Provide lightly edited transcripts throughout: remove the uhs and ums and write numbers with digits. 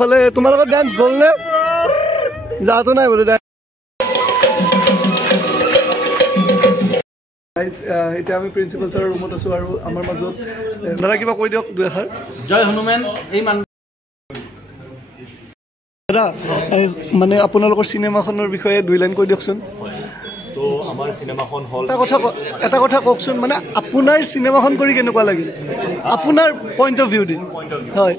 এফালে তোমালোকৰ ডান্স গ'ল নে যাওঁতো নাই বোলে এতিয়া আমি প্ৰিন্সিপাল ছাৰৰ ৰুমত আছো আৰু আমাৰ মাজত দাদা কিবা কৈ দিয়ক দুই এষাৰ জয় হনুমান এই মান দাদা মানে আপোনালোকৰ চিনেমাখনৰ বিষয়ে দুই লাইন কৈ দিয়কচোন তো আমাৰ চিনেমাখন হল এটা কথা কওকচোন মানে আপোনাৰ চিনেমাখন কৰি কেনেকুৱা লাগিল আপোনাৰ পইণ্ট অফ ভিউ দি হয়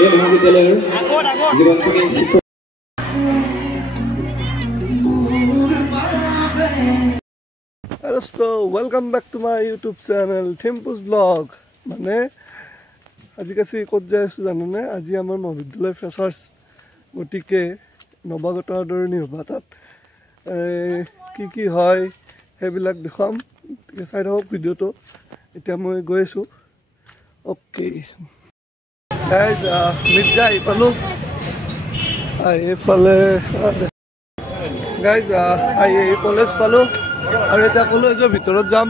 এই মহাবিদ্যালয়ৰ জীৱনটোকে So welcome back to my YouTube channel Tempus Vlog মানে আজি কাছে ক'ত যাই আছো জানেনে আজি আমাৰ মহাবিদ্যালয় ফ্ৰেছাৰ্ছ গতিকে নৱাগত আদৰণি হ'ব তাত কি হয় সেইবিলাক দেখাম চাই থাকক ভিডিঅ'টো এতিয়া মই গৈ আছো ওকে গাইজ মিৰ্জাই পালো এইফালে গাইজ এই কলেজ পালো আৰু এটা কলেজৰ ভিতৰত যাম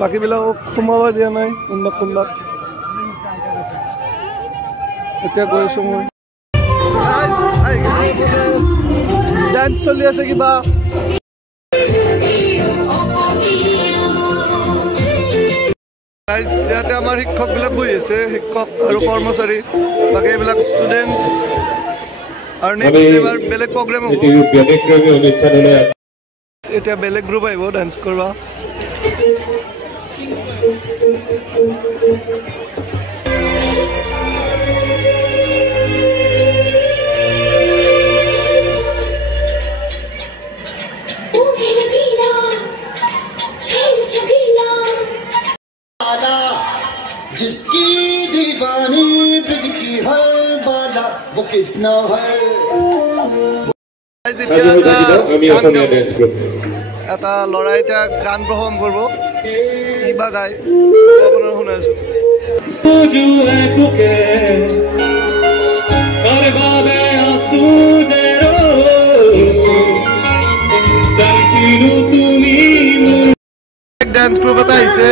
বাকীবিলাকক সোমাব দিয়া নাই কোনোবাক এতিয়া গৈ আছো মই ডান্স চলি আছে কিবা ইয়াতে আমাৰ শিক্ষকবিলাক বহি আছে শিক্ষক আৰু কৰ্মচাৰী বাকী এইবিলাক ষ্টুডেণ্ট আৰু নেক্সট এবাৰ বেলেগ প্ৰগ্ৰেম হ'ব এতিয়া বেলেগ গ্ৰুপ আহিব ডান্স কৰবা जिसकी दीवानी ब्रिज की हर बाला वो किसना है এটা ল'ৰা এতিয়া গান পাৰফৰ্ম কৰিব কিবা গাই আপোনাৰ শুনাইছো ডান্স গ্ৰুপ এটা আহিছে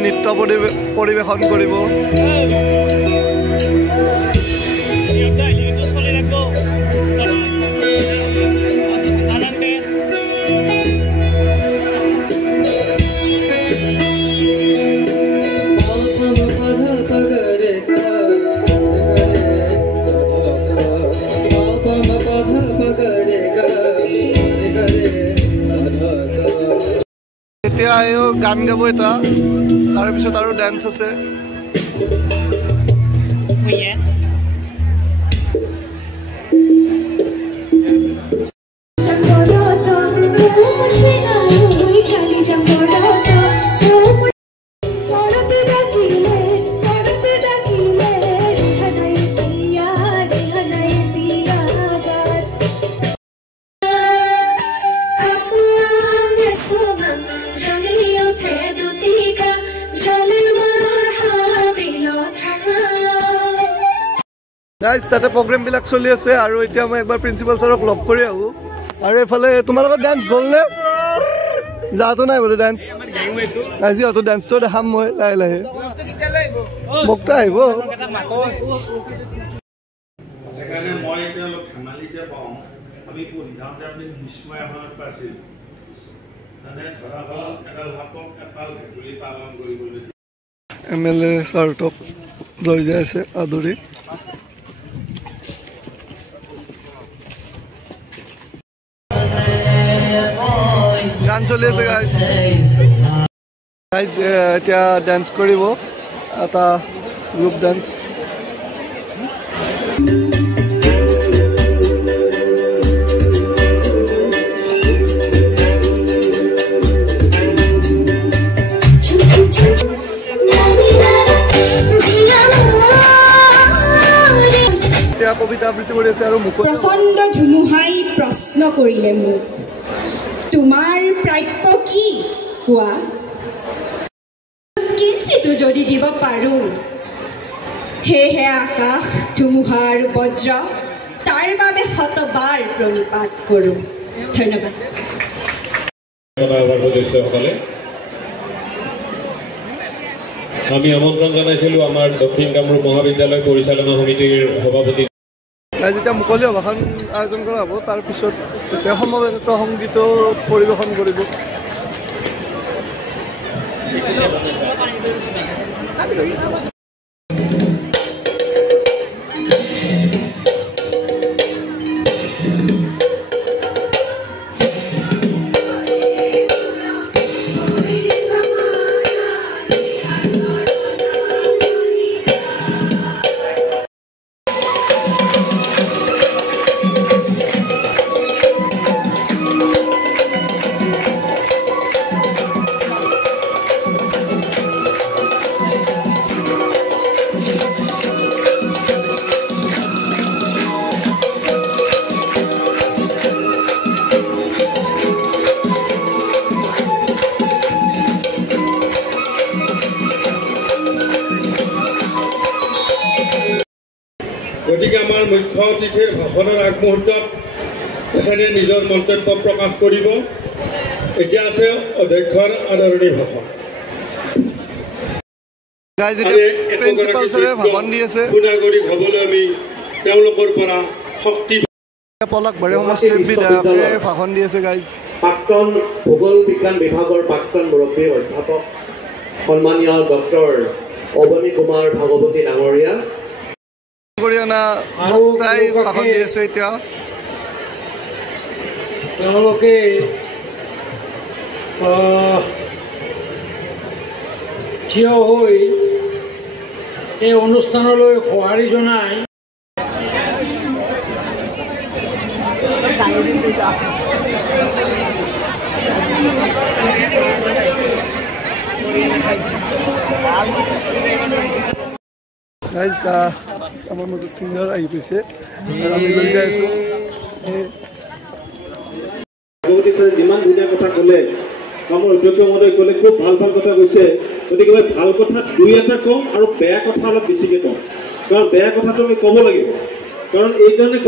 নৃত্য পৰিৱেশন কৰিব এতিয়া গান গাব এটা তাৰপিছত আৰু ডান্স আছে তাতে প্ৰগ্ৰেমবিলাক চলি আছে আৰু এতিয়া মই একবাৰ প্ৰিন্সিপাল ছাৰক লগ কৰি আহো আৰু এইফালে তোমালোকৰ ডান্স গ'ল নে যাওঁতো নাই বোলে ডান্স আজি হয়তো ডান্সটো দেখাম মই লাহে লাহে মোকতো আহিব MLA ছাৰটোক লৈ যাই আছে আদৰি গান চলি আছে গাইজ এতিয়া ডান্স কৰিব এটা গ্ৰুপ ডান্স এতিয়া কবিতা আবৃত্তি কৰি আছে আৰু মুখত প্ৰচণ্ড ধুমুহাই প্ৰশ্ন কৰিলে মোক তোমাৰ প্ৰাপ্য কি কোৱা কিঞ্চিতো যদি দিব পাৰোঁ সেয়েহে আকাশ ধুমুহা আৰু বজ্ৰ তাৰ বাবে শতবাৰ প্ৰণিপাত কৰোঁ ধন্যবাদ সদস্যসকলে আমি আমন্ত্ৰণ জনাইছিলোঁ আমাৰ দক্ষিণ কামৰূপ মহাবিদ্যালয় পৰিচালনা সমিতিৰ সভাপতি যেতিয়া মুকলি সভাখন আয়োজন কৰা হ'ব তাৰপিছত এতিয়া সমবেত সংগীত পৰিৱেশন কৰিব গতিকে আমাৰ মুখ্য অতিথিৰ ভাষণৰ আগমুহূৰ্তত তেখেতে নিজৰ মন্তব্য প্ৰকাশ কৰিব এতিয়া আছে অধ্যক্ষৰ আদৰণি ভাষণ সুনাগৰিক হ'বলৈ আমি তেওঁলোকৰ পৰা শক্তি পলাশবাৰী সমষ্টিৰ বিধায়কে ভাষণ দি আছে গাইজ প্ৰাক্তন ভূগোল বিজ্ঞান বিভাগৰ প্ৰাক্তন মুৰব্বী অধ্যাপক সন্মানীয় ডক্টৰ অৱনী কুমাৰ ভাগৱতী ডাঙৰীয়া ভাষণ দি আছে এতিয়া তেওঁলোকে থিয় হৈ এই অনুষ্ঠানলৈ সঁহাৰি জনাই আমাৰ মাজত ছিংগাৰ আহি গৈছে আমি লৈ যাই আছো যিমান ধুনীয়া কথা ক'লে আমাৰ অধ্যক্ষ মহোদয় ক'লে খুব ভাল ভাল কথা কৈছে গতিকে মই ভাল কথা দুই এটা কওঁ আৰু বেয়া কথা অলপ বেছিকৈ কওঁ কাৰণ বেয়া কথাটো আমি ক'ব লাগিব কাৰণ এইকাৰণে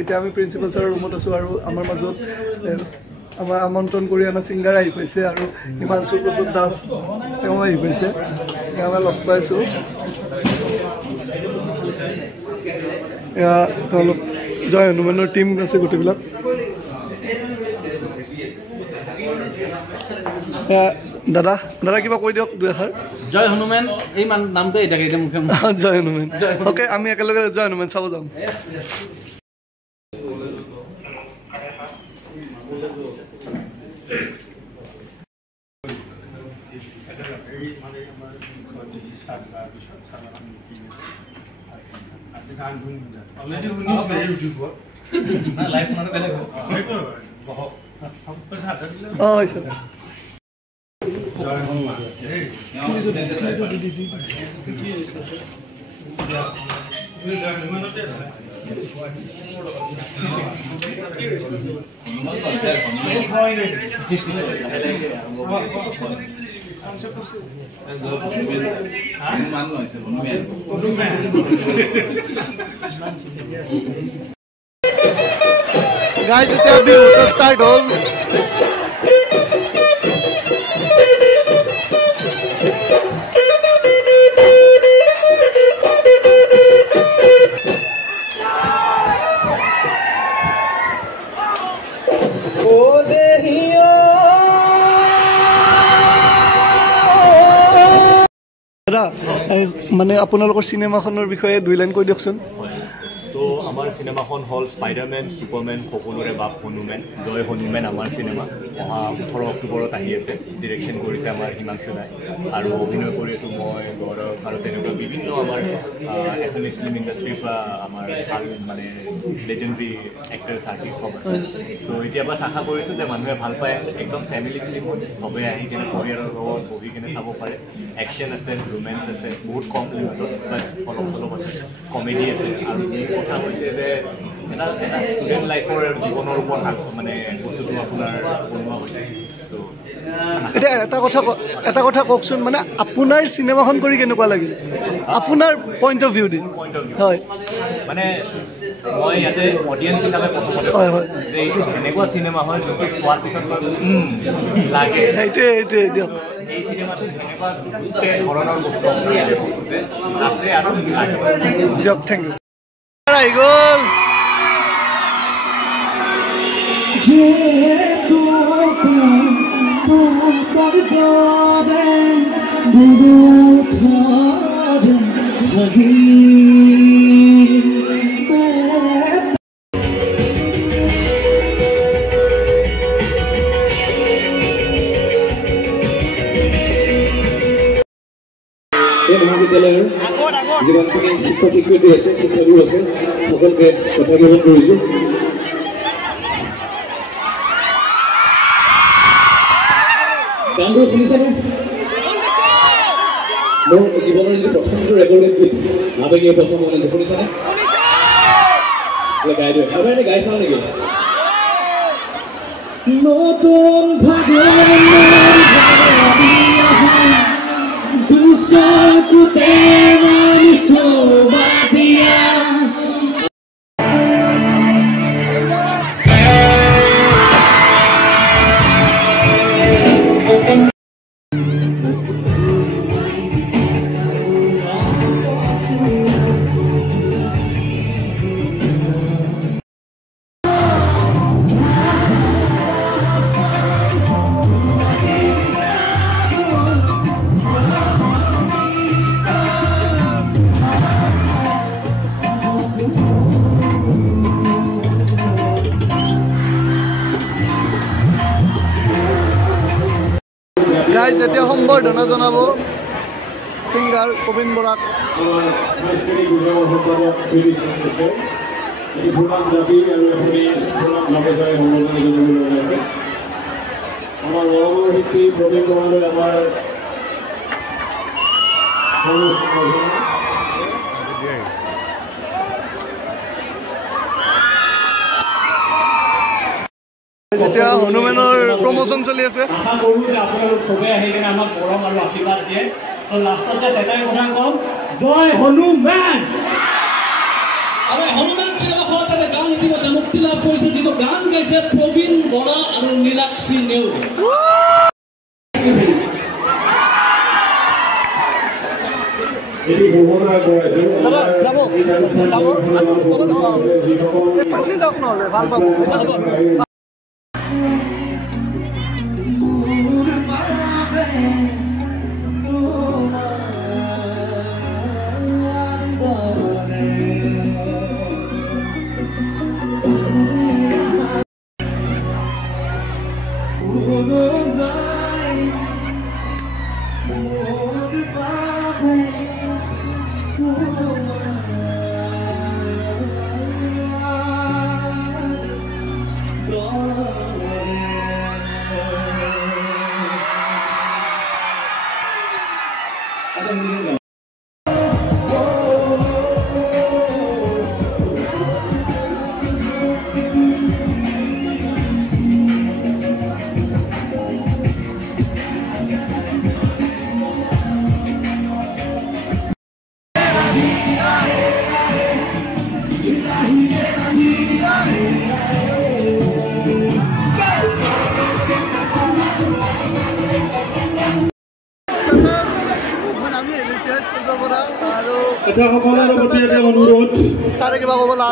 এতিয়া আমি প্ৰিন্সিপাল ছাৰৰ ৰুমত আছোঁ আৰু আমাৰ মাজত আমাৰ আমন্ত্ৰণ কৰি অনা ছিংগাৰ আহি পাইছে আৰু হিমাংশু প্ৰসাদ দাস তেওঁ আহি পাইছে আমি লগ পাইছোঁ তেওঁলোক জয় হনুমানৰ টীম আছে গোটেইবিলাক দাদা দাদা কিবা কৈ দিয়ক দুই এষাৰ জয় হনুমান এই নামটো এটাকে মুখে জয় হনুমান অ'কে আমি একেলগে জয় হনুমান চাব যাম Guys, it's a beautiful start home. মানে আপোনালোকৰ চিনেমাখনৰ বিষয়ে দুই লাইন কৈ দিয়কচোন তো আমাৰ চিনেমাখন হ'ল স্পাইডাৰমেন ছুপাৰমেন সপোনৰে বাপ হনুমেন জয় হনুমেন আমাৰ চিনেমা অহা 18 অক্টোবৰত আহি আছে ডিৰেকশ্যন কৰিছে আমাৰ হিমাংশু দাই আৰু অভিনয় কৰি আছোঁ মই গৌৰৱ আৰু তেনেকুৱা বিভিন্ন আমাৰ এছএমএছ ফিল্ম ইণ্ডাষ্ট্ৰীৰ পৰা আমাৰ ভাল মানে লেজেণ্ডৰী এক্টৰ্ছ আৰ্টিষ্ট চব আছে চ' এতিয়া বাছ আশা কৰিছোঁ যে মানুহে ভাল পায় একদম ফেমিলি ফিল্ম হয় চবেই আহি কিনে পৰিয়ালৰ লগত বহি কিনে চাব পাৰে একশ্যন আছে ৰোমেঞ্চ আছে বহুত কম লিমিটত বাট অলপ চলপ আছে কমেডি আছে আৰু কথা হৈছে যে এটা ষ্টুডেণ্ট লাইফৰ জীৱনৰ ওপৰত মানে বস্তুটো আপোনাৰ বনোৱা হৈছে চ' এতিয়া এটা কথা কওকচোন, মানে আপোনাৰ চিনেমাখন কৰি কেনেকুৱা লাগিল, আপোনাৰ পইণ্ট অফ ভিউ দি? হয়, মানে মই ইয়াতে অডিয়েঞ্চ হিচাপে প্ৰথমতে এনেকুৱা চিনেমা হয় যোনটো চোৱাৰ পিছত লাগে, সেইটোৱে দিয়ক। এই চিনেমাটোত সেনেকুৱা গোটেই ধৰণৰ বস্তু আছে আৰু দিয়ক, থেংক ইউ। আহি গ'ল এই মহাবিদ্যালয়ৰ যিমানখিনি শিক্ষক শিক্ষয়িত্ৰী আছে, শিক্ষাগুৰু আছে, সকলোকে শ্ৰদ্ধা জ্ঞাপন কৰিছোঁ। গানবোৰ শুনিছেনে? মোৰ জীৱনৰ যিটো প্ৰথমটো ৰেকৰ্ডিং গীত আবেগীয় পচন্দ শুনিছে, শুনিছেনে? গাই দিয়ক, আপুনি গাই চাওঁ নেকি? নতুন গাইজ এতিয়া সম্বৰ্ধনা জনাব ছিংগাৰ প্ৰবীণ বৰাক। আমাৰ মৰমৰ শিল্পী প্ৰবীণ বৰালৈ আমাৰ যেতিয়া হনুমেনৰ প্ৰমোচন চলি আছে, আশা কৰোঁ যে আপোনালোক চবেই আহি কিনে আমাক মৰম আৰু আশীৰ্বাদ দিয়ে। তো লাষ্টত এটাই কথা কম, জয় হনুমান। আৰু হনুমান চিনেমাখনত এটা গান ইতিমধ্যে মুক্তি লাভ কৰিছে, যিটো গান গাইছে প্ৰবীণ বৰা আৰু নীলাক্ষী নেওগ। যাওক নহ'লে ভাল পাব।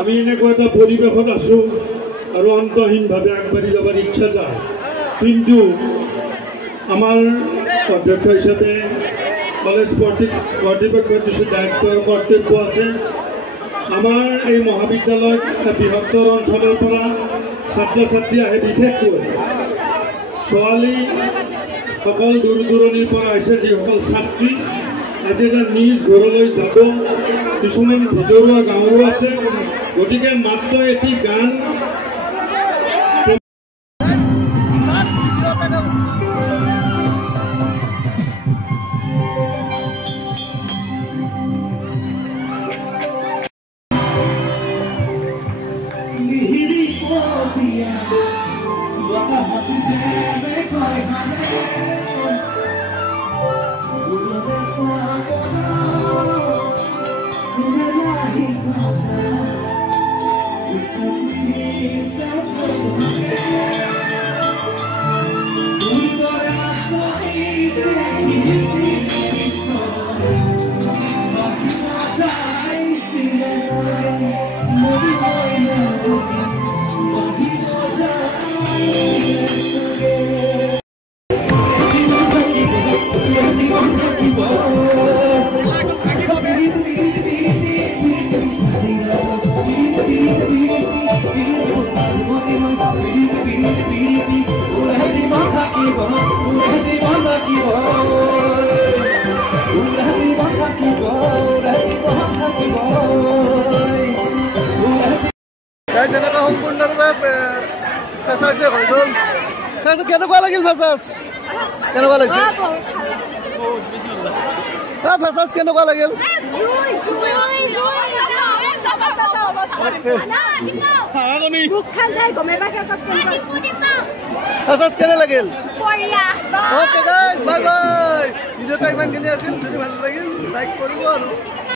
আমি এনেকুৱা এটা পৰিৱেশত আছোঁ আৰু অন্তহীনভাৱে আগবাঢ়ি যাবৰ ইচ্ছা যায়, কিন্তু আমাৰ অধ্যক্ষ হিচাপে কলেজ কৰ্তৃপক্ষৰ কিছু দায়িত্ব আৰু কৰ্তব্য আছে। আমাৰ এই মহাবিদ্যালয়ত বৃহত্তৰ অঞ্চলৰ পৰা ছাত্ৰ ছাত্ৰী আহে, বিশেষকৈ ছোৱালীসকল দূৰ দূৰণিৰ পৰা আহিছে, যিসকল ছাত্ৰী আজি নিজ ঘৰলৈ যাব, কিছুমান ভিতৰুৱা গাঁৱো আছে। গতিকে মাত্ৰ এটি গান তাৰপিছত কেনেকুৱা লাগিল ফেচাচ কেনেকুৱা লাগিছে ফেচাচ কেনেকুৱা লাগিল ফেচাচ কেনে লাগিল অ'কে গাইজ বাই বাই ভিডিঅ'টা ইমানখিনি আছিল যদি ভাল লাগিল লাইক কৰিব আৰু